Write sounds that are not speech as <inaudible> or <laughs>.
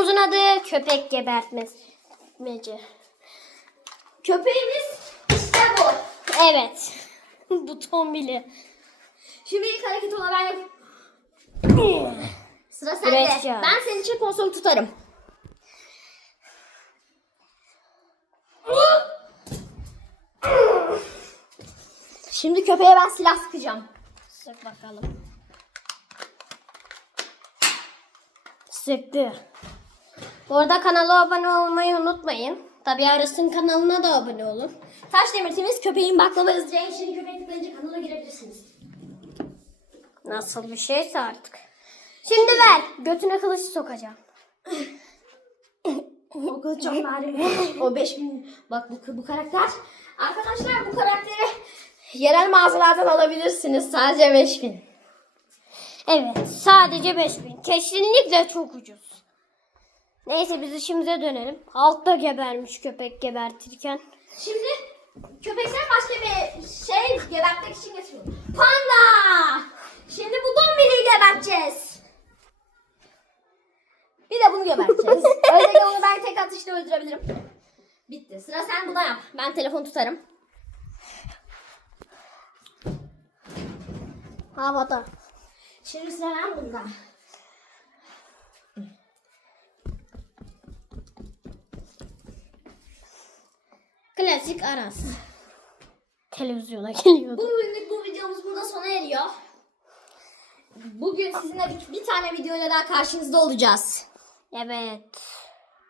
Videomuzun adı köpek gebertmeci. Köpeğimiz işte bu. Evet. <laughs> Bu tombili. Şimdi ilk hareket ona ben Sıra sende. Güreş ya. Ben senin için konsol tutarım. Şimdi köpeğe ben silah sıkacağım. Sık bakalım. Sıktı. Bu arada kanala abone olmayı unutmayın. Tabii Aras'ın kanalına da abone olun. Taş demirtimiz köpeğin baklava yazacağı için köpeğe tıklayınca kanala girebilirsiniz. Nasıl bir şeyse artık. Şimdi ver. Götüne kılıç sokacağım. <laughs> O kılıç çok narin. O 5000 bak bu, bu karakter. Arkadaşlar bu karakteri yerel mağazalardan alabilirsiniz. Sadece 5000. Evet. Sadece 5000. Kesinlikle çok ucuz. Neyse biz işimize dönelim. Altta gebermiş köpek gebertirken. Şimdi köpekler başka bir şey gebertmek için getiriyorum. Panda! Şimdi bu dombili geberteceğiz. Bir de bunu geberteceğiz. <laughs> Öyle onu ben tek atışta öldürebilirim. Bitti. Sıra sen buna yap. Ben telefon tutarım. Havada. Şimdi sıra ben bunda. Klasik Aras. Televizyona geliyordu. Bugünlük bu videomuz burada sona eriyor. Bugün sizinle bir, bir tane videoyla daha karşınızda olacağız. Evet.